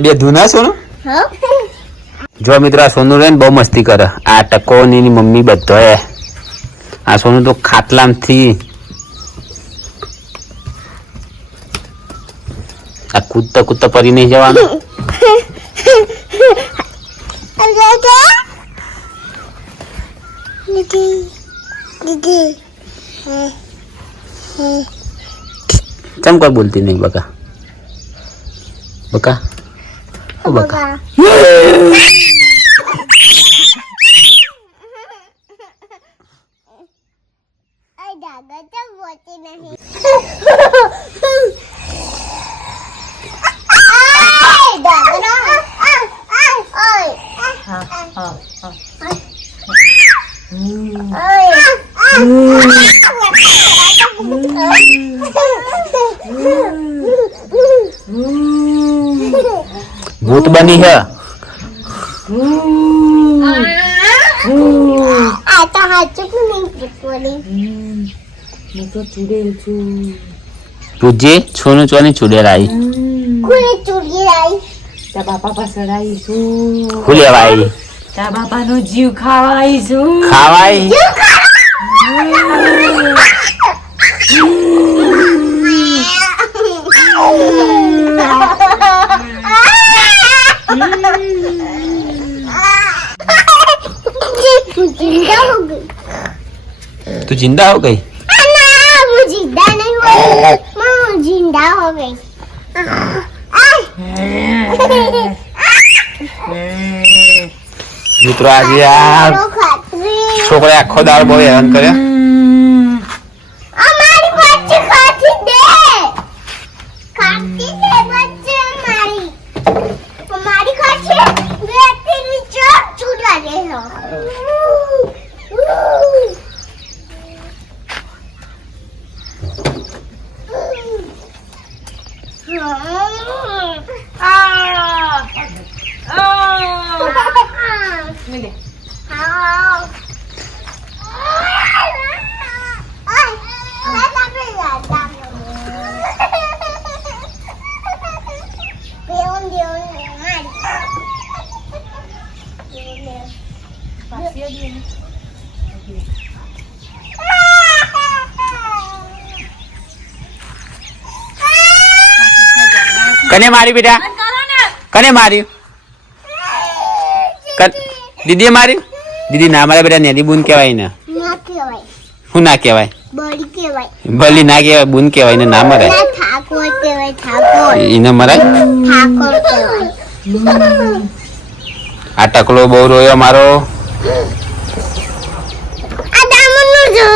બે ધૂના સોનું જો મિત્રો આ સોનું રે બહુ મસ્તી કરે આ ટકો ની મમ્મી બધો આ સોનું તો ખાટલામાંથી આ કૂદતા પરી નહીં જવાનું ચમ કોઈ બોલતી નહીં બકા બકા ઓ બકા भूत बनी है आता हाथ को नहीं पकड़ी मैं तो चुड़ैल छू तुझे छोनू चोनी चुड़ैल आई कोई चुड़ैल आई ता बापा पासળ આવી છું હું લેવા આવી તા બાપાનો જીવ ખાવા આવી છું ખાવાય जिंदा हो गई तू जिंदा हो गई ना वो जिंदा नहीं हुई मैं जिंदा हो गई મિત્રો આજે આ છોકરા આખો દાળ બહુ હેરાન કર્યા અમારી બચ્ચી ખાતી દે ખાતી દે બચ્ચી અમારી ખાતી બેટી વિચાર ચૂડા લે હો कने मारी बेटा कने मारी दीदी मारी दीदी ना मारे बेटा नेदी बून कहेवाय ने ના કહેવાય હું ના કહેવાય બળી કહેવાય ભલી ના કહેવાય બૂન કહેવાય ને ના મરાય ના ઠાકોર કહેવાય ઠાકોર એને મરાય ઠાકોર કહેવાય આ ટકલો બહુ રોયો મારો આ દામનનું જો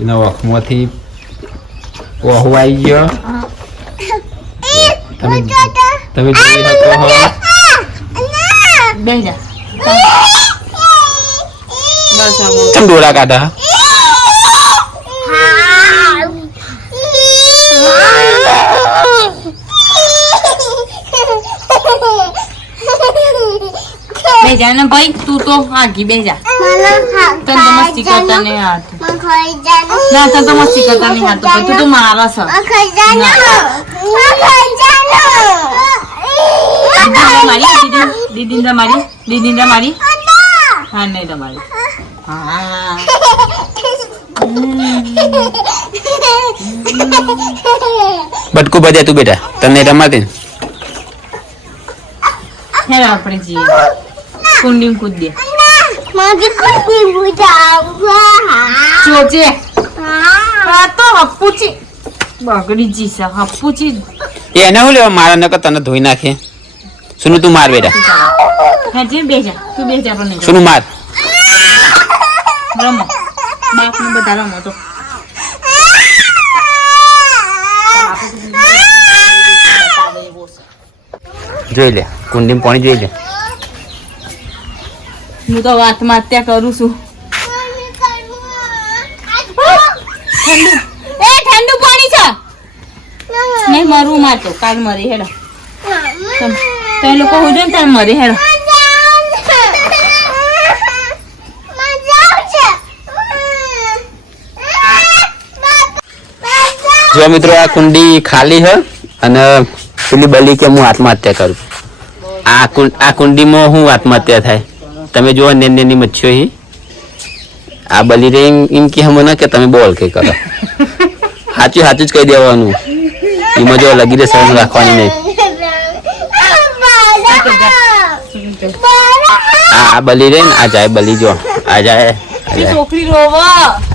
એના વખમાંથી ઓહુ આવી ગયો તમે તમે જોઈ શકો હો બેહી જા બસ આવો કેમ ડોળા કાઢા બેહી જા ને ભાઈ તું તો આગી બેહી જા તને તો મસ્તી કરતા નહીં આવતું ના તને તો મસ્તી કરતા નહીં આવતું ભાઈ તું તો મારા છો દીદી મારી હા નહીં તમારી હા બટકું બજે તું બેટા તને રમાતી હે આપણે જઈએ કુંડી કૂદ દે ચોચે હા તો હપ્પુચી બગડી જીશે હપ્પુચી એને હું લેવા મારા નકર તને ધોઈ નાખે સુનું તું માર બેટા હા જે બેજા તું બેજા પણ નહીં સુનું માર રમો બાપને બધા રમો તો જોઈ લે કુંડીમાં પાણી જોઈ લે હું તો વાતમાં અત્યારે કરું છું ઠંડુ પાણી છે નહીં મરવું મારતો કાલ મરી હેડો તમે લોકો હું જોઈને તાર મરી હેડો જો મિત્રો આ કુંડી ખાલી છે અને પેલી બલી કે હું આત્મહત્યા કરું. આ કુંડીમાં હું આત્મહત્યા થાય. તમે જુઓ નેની મચ્છીઓ હી આ બલી રે એમ કે મને કે તમે બોલ કે કરો સાચું જ કહી દેવાનું. એમાં જો લગી દે શરમ રાખવાની નહીં. આ બલી રે ને આ જાય બલી જો આ જાય છોકરી રોવો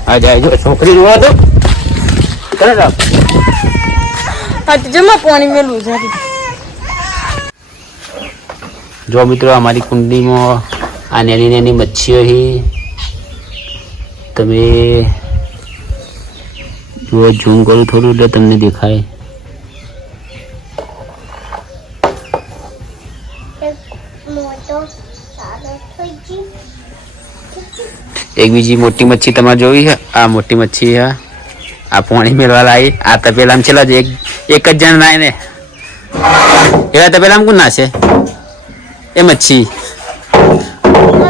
આ જાય જો છોકરી રોવા તો જમા પાણી મેલું છે. જો મિત્રો અમારી કુંડીમાં આ નાની મચ્છીઓ હી તમે જો ઝૂમ કરું થોડું એટલે તમને દેખાય. એક બીજી મોટી મચ્છી તમારે જોઈ છે. આ મોટી મચ્છી છે. આ પાણી મેળવા લાવી. આ તપેલામાં છેલ્લા જ એક જ જણ નાય ને એવા તપેલામાં કોણ નાશે? એ મચ્છી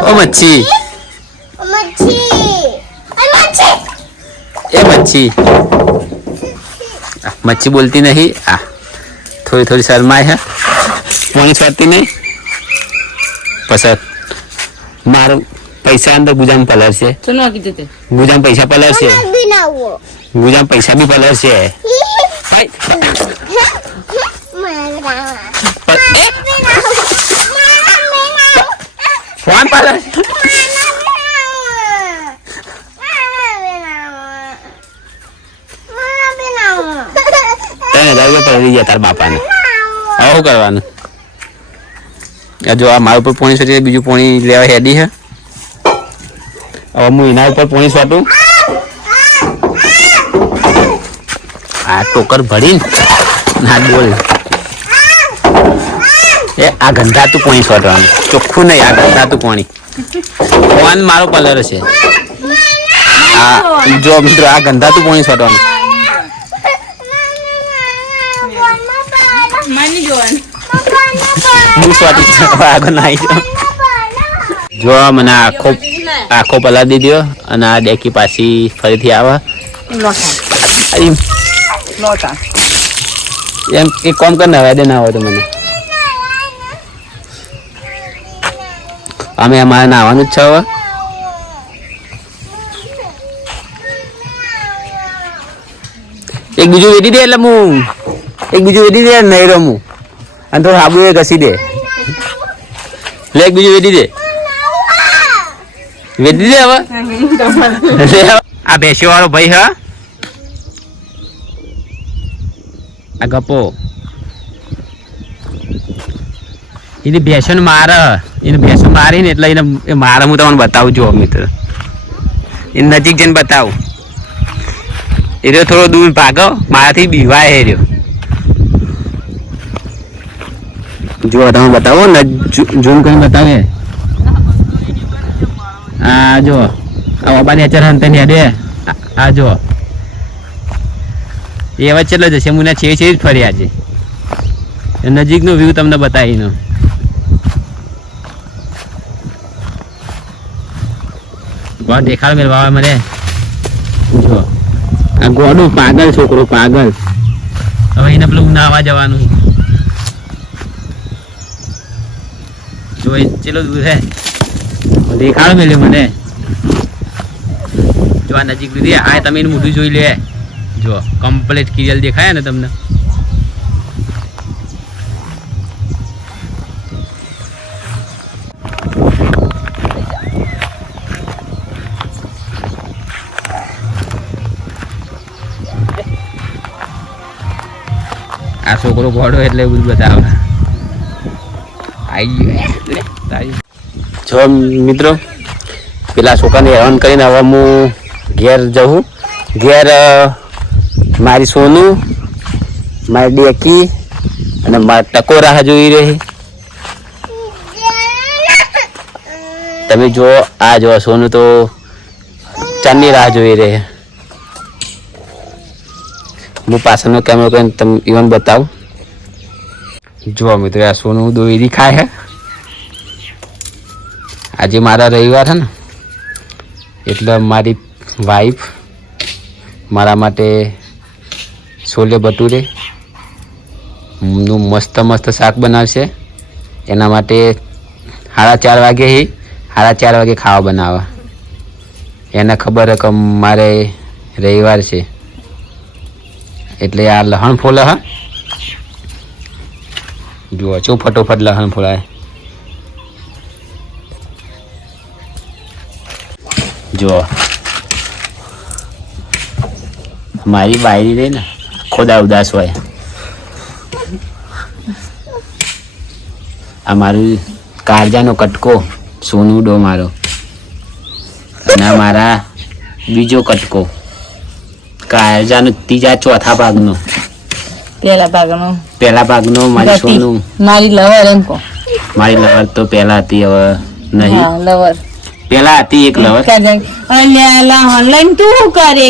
ઓ મચ્છી એ મચ્છી મચ્છી બોલતી નહીં. આ થોડી શરમાય છે. પાણી છોડતી નહીં. પછી મારું પૈસા અંદર ગુજામ પલર છે. ગુજામ પૈસા પલર છે. ગુજામ પૈસા બી પલર છે. ફોન પલર પલરી ગયા તાર બાપાને. હવે શું કરવાનું? જો આ મારા ઉપર પોણી છોટી બીજું પોણી લેવા હેડી છે. હવે હું એના ઉપર પોણી છોટું. આ ટોકર ભરીને ના બોલ એ આ ગંધાતું પોણી છોટવાનું ચોખ્ખું નહીં. આ ગંધાતું પોણી ફોન મારો કલર છે. આ જો મિત્રો આ ગંધાતું પોણી છોટવાનું. જો મને આખો પલા દીધો અને આ ડેકી પાછી ફરીથી આવે એમ એક કામ કર નવા દે ના હોય તો મને અમે અમારે નાવાનું જ છે. હવે એક બીજું વેડી દે એટલે હું એક બીજું વેડી દે નહીં રમું અને થોડું આબુ એ ઘસી દે. લે એક બીજું વેડી દે વેડી દે. હવે આ ભેંસો વાળો ભાઈ હા આ ગપો એને ભેંસો ને મારે. એને ભેંસો મારીને એટલે એને મારે. હું તમને બતાવું છું મિત્ર. એને નજીક જઈને બતાવું. એ તો થોડો દૂર ભાગો મારાથી બીવાય એ રહ્યો. જો તમે બતાવો ને ઝૂમ કરીને બતાવે. આ જો આ બાબાની અચાર હંતે હેડે. આ જો એ હવે ચેટલો જશે. મુના છે જ ફરી આજે નજીકનો વ્યૂ તમને બતાવીનો. બહુ દેખાડ મેળવા મને. જો આ ગોડું પાગલ છોકરો પાગલ. હવે એને પેલું નાવા જવાનું. જો એ ચેલો દૂર હે દેખાડ મેલ્યો મને. જો આ નજીક લીધી. હા તમે એનું મોઢું જોઈ લે. જો કમ્પ્લીટ ક્લિયર દેખાય ને તમને. આ છોકરો ગોડો એટલે બધું બતાવે. જો મિત્રો પેલા છોકરાને હેરાન કરીને હવે હું ઘેર જવું. ઘેર મારી સોનું મારી ડેકી અને મારા ટકો રાહ જોઈ રહી. તમે જો આ જો સોનું તો ચાંદની રાહ જોઈ રહી. હું પાછળનો કેમેરો કરીને તમે ઇવન બતાવું. જો મિત્રો આ સોનું દોરી ખાય હે. આજે મારા રવિવાર છે ને એટલે મારી વાઈફ મારા માટે છોલે ભટુરે નું મસ્ત મસ્ત શાક બનાવશે. એના માટે 4:30 વાગે ખાવા બનાવવા. એને ખબર હે કે મારે રવિવાર છે એટલે આ લહણ ફોલે હા. જુઓ ચો ફટોફટ લહણ ફોલાય. જુઓ મારી બાયરી રહી ને ખોદા ઉદાસ હોય. આ મારું કારજાનો કટકો સોનુડો મારો અને આ મારા બીજો કટકો કારજાનો ત્રીજા ચોથા ભાગનો પહેલા ભાગનો મારી સોનું મારી લવર એમ કહો. મારી લવર તો પહેલા હતી હવે નહીં. લવર પહેલા હતી એક લવર. લહણ લઈને તું શું કરે?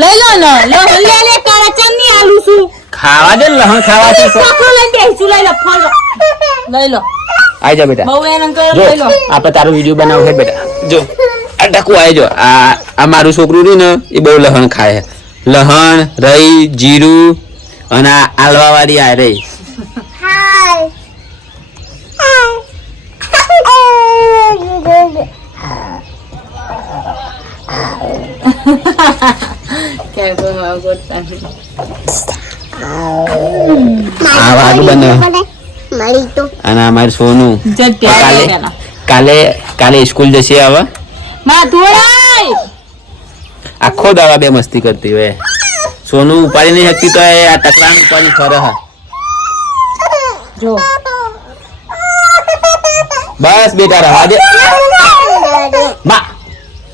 લઈ લો ને લહણ લે કાળા ચમની આલું છું. ખાવા દે લહણ ખાવા દે. ચોખ્ખું લઈને બેસું. લઈ લો ફોલો લઈ લો. આઈ જા બેટા. બહુ એને કરો જો લઈ લો. આપણે તારો વિડીયો બનાવ છે બેટા. જો આ ટકુ આવી જો આ મારું છોકરું રહ્યું ને એ બહુ લહણ ખાય. લહણ રહી જીરું અને આ આલવા વાળી આ રહી. આ વાઘ બને અને અમારું સોનું કાલે સ્કૂલ જશે હવે. આખો દાવા બે મસ્તી કરતી હોય. સોનું ઉપાડી નહીં શકતી તો આ ટકલા ઉપાડી ફરે હા. જો બસ બેટા રવા દે.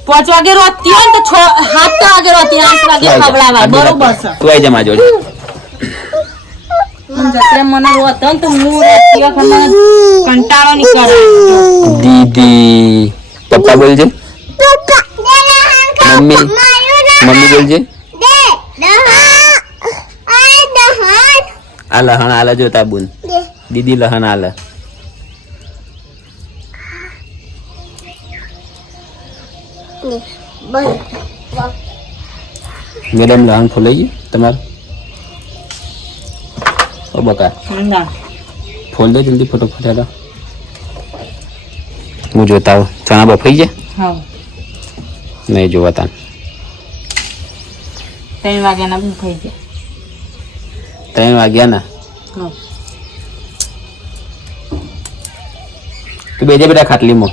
5 વાગે રોતી હોય ને તો 7 વાગે રોતી 8 વાગે ખવડાવવા. બરોબર છે. તું આઈ જા મારી જોડે. મને રોતો ને તો હું રોતી વખત કંટાળો નહીં કરે. દીદી પપ્પા બોલજે. મમ્મી બોલજે. આ લહણ આલે જોતા બોલ. દીદી લહણ આલે. મેડમ લહણ ફોલાઈ ગયું તમારું? ઓ બકા ફોલ દે જલ્દી ફટોફટ. હેલો હું જોતા આવું. ચણા બફાઈ ગયા? નહીં જોવા તા. 3 વાગ્યાના બફાઈ ગયા. 3 વાગ્યા ના? તું બેજે બેટા ખાટલીમાં.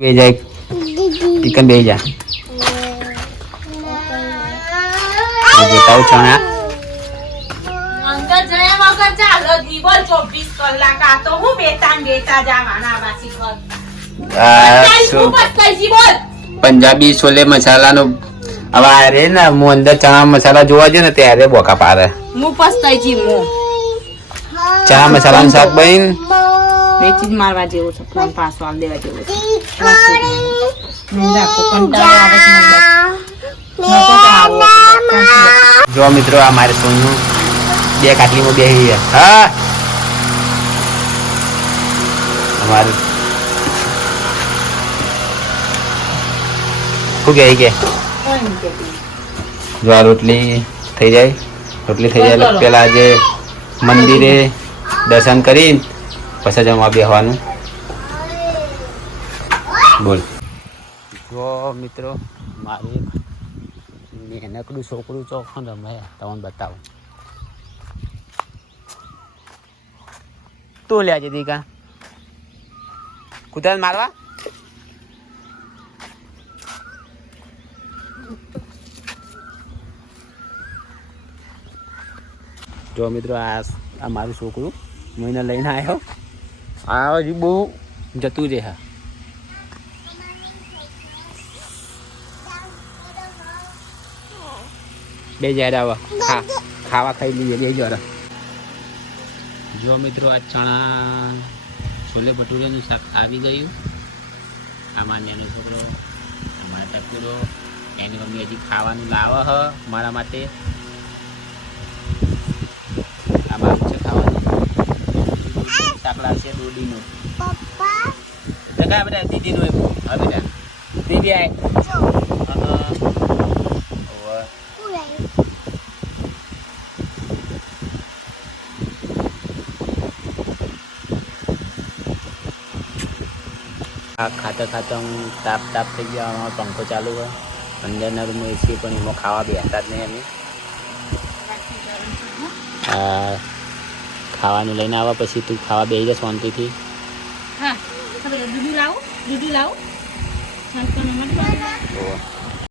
બે જાય ચિકન બે જા. જોતા હું ચણા. અંદર જયા વગર ચાલો દીવો 24 કલાક આ તો હું બેતા જવાના વાસી ઘર. પંજાબી છોલે મસાલાનો હવે આ રે ને હું અંદર ચણા મસાલા જોવા જો ને ત્યારે બોકા પાડે. હું પસ્તાઈ જી હું ચણા મસાલાનું શાક બન વેચી જ મારવા જેવું છે. ફોન પાછો આલ દેવા જેવું છે. રાખો કંટાળો આવે છે. જો મિત્રો આ મારે સોનું બે કાટલીમાં બેસી ગયા. હા અમારું શું કહે કે જો આ રોટલી થઈ જાય. પેલા આજે મંદિરે દર્શન કરી પછી જમવા બેસવાનું. બોલ. જો મિત્રો મારું એક મહેનકડું છોકરું ચોખણ રમે તમને બતાવું. તું લે આજે દીકા કુતરા મારવા. જો મિત્રો આ મારું છોકરું હું એને લઈને આવ્યો. આ હજી બહુ જતું રહે. હા બે જાય આવા ખાવા ખાઈ લઈએ બે જરા. જો મિત્રો આ ચણા છોલે ભટુરેનું શાક આવી ગયું. આમાં નાનો છોકરો અમારા ટકુરો એની મમ્મી હજી ખાવાનું લાવે હ મારા માટે. આ મારું છે ખાવાનું શાક લાવશે દોડીનું. બધા દીદીનું એમ. હા બેટા દીદી આય આ ખાતા ખાતા હું તાપ થઈ ગયો. આમાં પંખો ચાલુ હોય, અંદરના રૂમમાં એસી, પણ એમાં ખાવા બેસતા જ નહીં અમે. આ ખાવાનું લઈને આવ્યા પછી તું ખાવા બેસી જા શાંતિથી. હા, હવે દૂધ લાવો. શાંત કરવા માટે. તો